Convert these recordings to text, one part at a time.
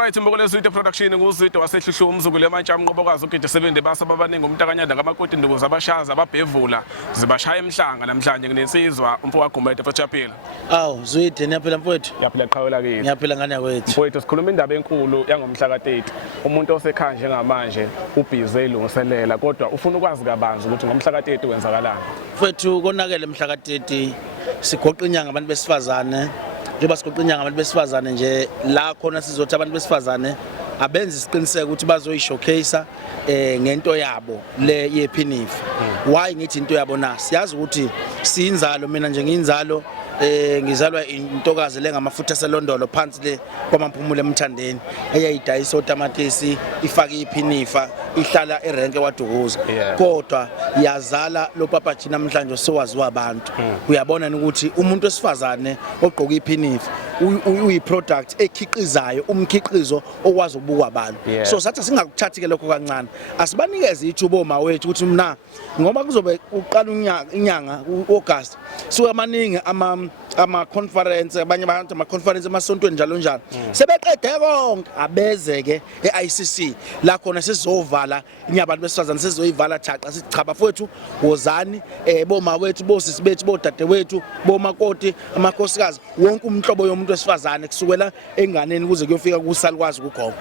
Alright, mbukele Zwide production nguZwide wasehluhlu umzukulu emantsha umqobokazi ugide sebende basaba abaningi umntakanyanda ngamakoti induku zabashaza ababhevula zibashaya emhlanga namhlanje nginesizwa umfo waGumede eFortchapel. Awu Zwide niyaphila mfowethu? Yaphila qhawela kini. Ngiyaphila ngane yakwethu. Mfowethu sikhuluma indaba enkulu yangomhla ka30. Umuntu osekhaya njengamanje ubhizi elungiselela kodwa ufuna ukwazi kabanzi ukuthi ngomhla ka30 wenzakalani. Mfowethu konakele mhla ka30 sigoqa inyanga abantu besifazane. Njengoba sigoqa inyanga abantu besifazane nje la khona sizothi abantu besifazane abenze isiqiniseko ukuthi bazoyishowcase ngento yabo le yephinifa. Why ngithi into yabo na? Siyazi ukuthi siyinzalo mina nje ngiyinzalo ngizalwa intokazi lengamafutha selondolo phansi le kwamamphumulo emthandeni eyayidayisa otamatisi ifaka iphinifa ihlala erenke waDukuza kodwa yazala lo papaji namhlanje sowaziwa abantu uyabona ukuthi umuntu wesifazane ogqoka iphinifa uyiproduct ekhiqizayo umkhiqizo okwazi ukubukwa abantu so sathi singakuthathi ke lokho kancane asibanikeze ithubo omawethu ukuthi mina ngoba kuzobe uqala inyanga uAugust so amaningi ama conference abanye abantu ama conference emasontweni njalo njalo sebeqede konke abeze ke eICC la khona sizovala inyabantu besifazana sizoyivala thaqa sithi cha bafowethu wozani boma wethu bosisi bethu bodade wethu bomakoti amakhosikazi wonke umhlobo yomuntu wesifazane kusukela enganeni kuze kuyofika kusalukwazi kugogo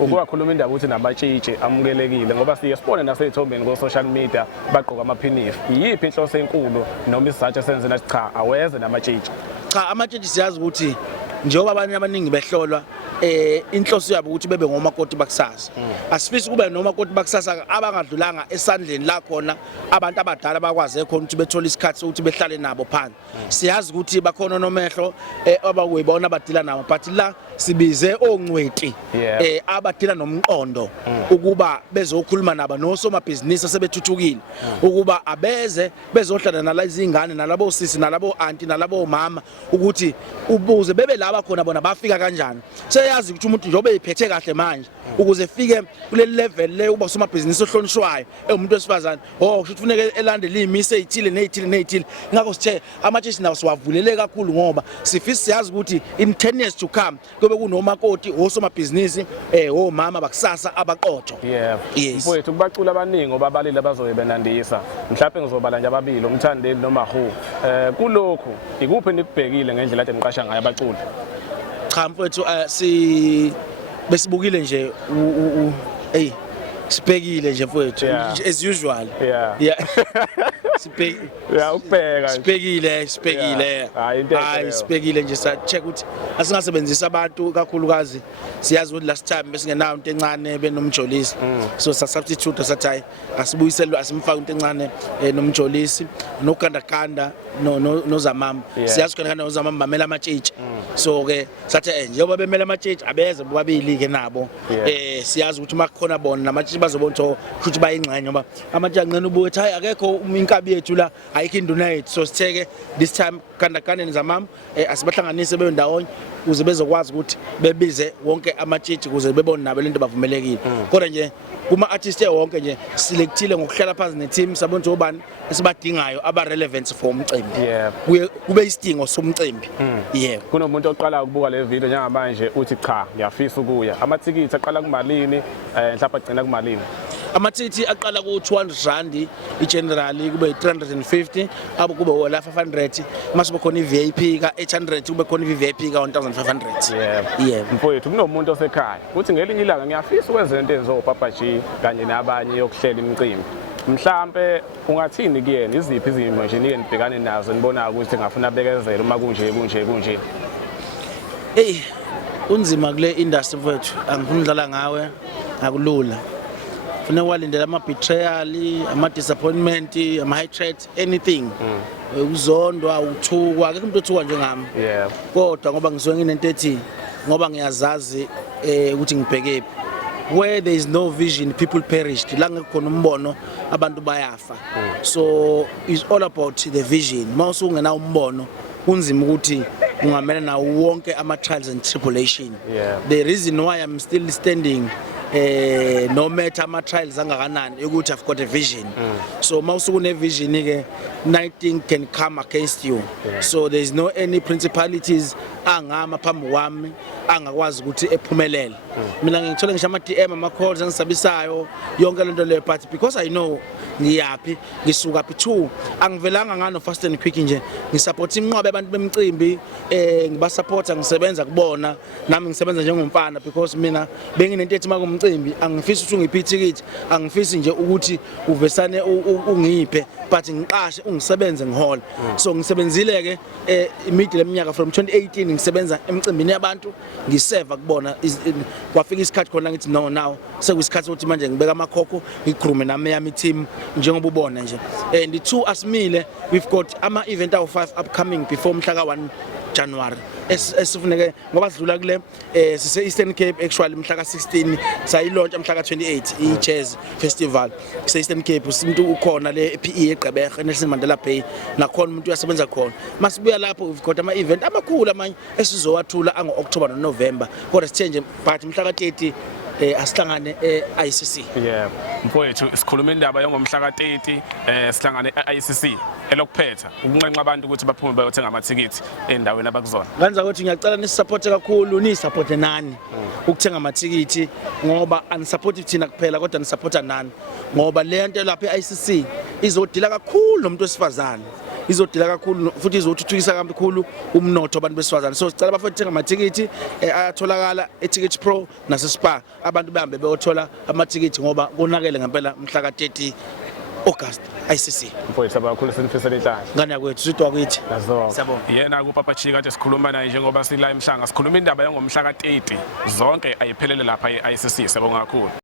ukukhuluma indaba ukuthi nabatshitshi amukelekile ngoba siye sibone nasezithombeni ku social media bagqoka amaphinifa yiphi inhloso enkulu noma isizathu senze nathi cha aweze namatshitshi cha amatshitshi siyazi ukuthi njengoba abanye abaningi behlolwa inhloso yabo ukuthi bebe ngomakoti bakusasa asifisi kube nomakoti bakusasa abangadlulanga esandleni la khona abantu abadala bakwaze khona ukuthi bethola isikhathi ukuthi behlale nabo phansi siyazi ukuthi bakhona nomehlo abakuyibona abadila nabo but la sibize ongcweti abadila nomqondo ukuba bezokhuluma nabo nosomabhizinisi asebethuthukile ukuba abeze bezohlala nalezi izingane nalabo sisi nalabo auntie nalabo mama ukuthi ubuze bebe laba khona bona bafika kanjani seyazi ukuthi umuntu njobe iphethe kahle manje ukuze efike kule level le uba somabhizinisi ohlonishwayo umuntu wesifazane kusho kufuneka elandele imise ezithile nezithile ngakho sithe amatshitshi nawo siwavulele kakhulu ngoba sifisa siyazi ukuthi in 10 years to come kube kunomakoti osomabhizinisi omama bakusasa abaqotho mfowethu kubacula abaningi ngoba abalile abazobe benandisa mhlawumbe ngizobala nje ababili umthandeli noma kulokho ikuphi nikubhekile ngendlela athi niqasha ngayo abaculi cha mfowethu besibukile nje sibhekile nje mfowethu as usual ukubheka sibhekile hayi sibhekile nje sa check ukuthi asingasebenzisa abantu kakhulukazi siyazi ukuthi last time besingenayo into encane benomjolisi so sa substitute sathi hayi asibuyisele asimfaka into encane nomjolisi nogandaganda nozamama siyazi khona nozamama bamela amatshitshi so ke sathi njengoba bemela amatshitshi abeze bobabili ke nabo siyazi ukuthi makukhona bona namatshitshi bazobona ukuthi bayingxenye ngoba amatshitshi ancane ubuthi hayi akekho inkabi yethu la ayikho induna yethu so sitheke this time gandaganda nezamama asibahlanganise beyondawonye ukuze bezokwazi ukuthi bebize wonke amatshitshi ukuze bebone nabo lento bavumelekile kodwa nje kuma artist wonke nje selectile ngokuhlala phansi neteam sabona ukuthi obani esibadingayo aba relevance for umcimbi kube isidingo somcimbi kunomuntu oqala ukubuka le video njengamanje uthi cha ngiyafisa ukuya amathikithi aqala kumalini mhlawumbe agcina kumalini amathikithi aqala ku 200 rand igenerally kube 350 abo kube wala 500 mase kukhona iVIP ka 800 kube khona iVIP ka 1500 mfowethu kunomuntu osekhaya uthi ngelinye ilanga ngiyafisa ukwenza into enzopapaji kanye nabanye yokuhlela imicimbi mhlambe ungathini kuyena iziphi izimo nje nike nibhekane nazo nibona ukuthi ngafuna abekezela uma kunje unzima kule industry mfowethu angifuni udlala ngawe akulula funeka walindela ama betrayal ama disappointment ama hatred anything uzondwa uthukwa akekho umuntu othukwa njengami kodwa ngoba ngizwe nginento ethi ngoba ngiyazazi ukuthi ngibhekephi where there is no vision people perished la ngekukhona umbono abantu bayafa so it's all about the vision mase ungena umbono kunzima ukuthi ungamela nawo wonke ama trials and tribulation the reason why I'm still standing no matter ama trials angakanani ukuthi I've got a vision. So mawusuku ne vision ke nothing can come against you. So there is no any principalities angama phambi kwami angakwazi ukuthi ephumelele. Mina ngithola ngisho ama DM ama calls angisabisayo yonke lento le, but because I know ngiyaphi ngisuka phi 2 angivelanga ngano fast and quick nje ngisupport imnqobe abantu bemicimbi ngiba supporta ngisebenza kubona nami ngisebenza njengomfana because mina benginento ethi makumcimbi angifisi ukuthi ungiphi ticket angifisi nje ukuthi uvesane ungiphe but ngiqashe ungisebenze ngihola. So ngisebenzile ke imidi leminyaka from 2018 ngisebenza emicimbini yabantu ngiseva kubona kwafika isikhathi khona ngithi no now sekuyisikhathi ukuthi manje ngibeka amakhokho ngikhulume nami yami team njengoba ubona nje. And the 2 asimile we've got ama event awu 5 upcoming before mhla ka 1 January esifuneke ngoba sidlula kule sise Eastern Cape actually mhla ka 16 sayilaunch mhla ka 28 i-jazz festival se Eastern Cape umuntu ukhona le PE eGqeberha Nelson Mandela Bay nakhona umuntu uyasebenza khona. Masibuya lapho we've got ama event amakhulu amanye esizowathula ango October no November kodwa sichange but mhla ka 30 asihlangane ICC. Yeah, mfowethu sikhuluma indaba yongomhla ka 30 sihlangane ICC elokuphetha ukunqenqa abantu ukuthi baphume bayothenga amathikithi endaweni abakuzona. Ngenza ukuthi ngiyacela nisupport kakhulu nisupport nani ukuthenga amathikithi ngoba anisupport thina kuphela kodwa nisupporta nani ngoba le nto lapha eICC izodila kakhulu nomuntu wesifazane izodila kakhulu futhi izothuthukisa kakhulu umnotho abantu besifazane. So sicela bafethu thenga amathikithi atholakala eTicket Pro nase Spa abantu behambe beyothola amathikithi ngoba konakele ngempela mhla ka 30 August ICC. Mfowethu abakhulu senifisela inhlanhla. Ngani yakwethu sidwa kithi. Siyabonga. Yena kuPapa Chika kade sikhuluma naye njengoba sila emhlanga sikhuluma indaba yongomhla ka 30 zonke ayiphelele lapha eICC. Siyabonga kakhulu.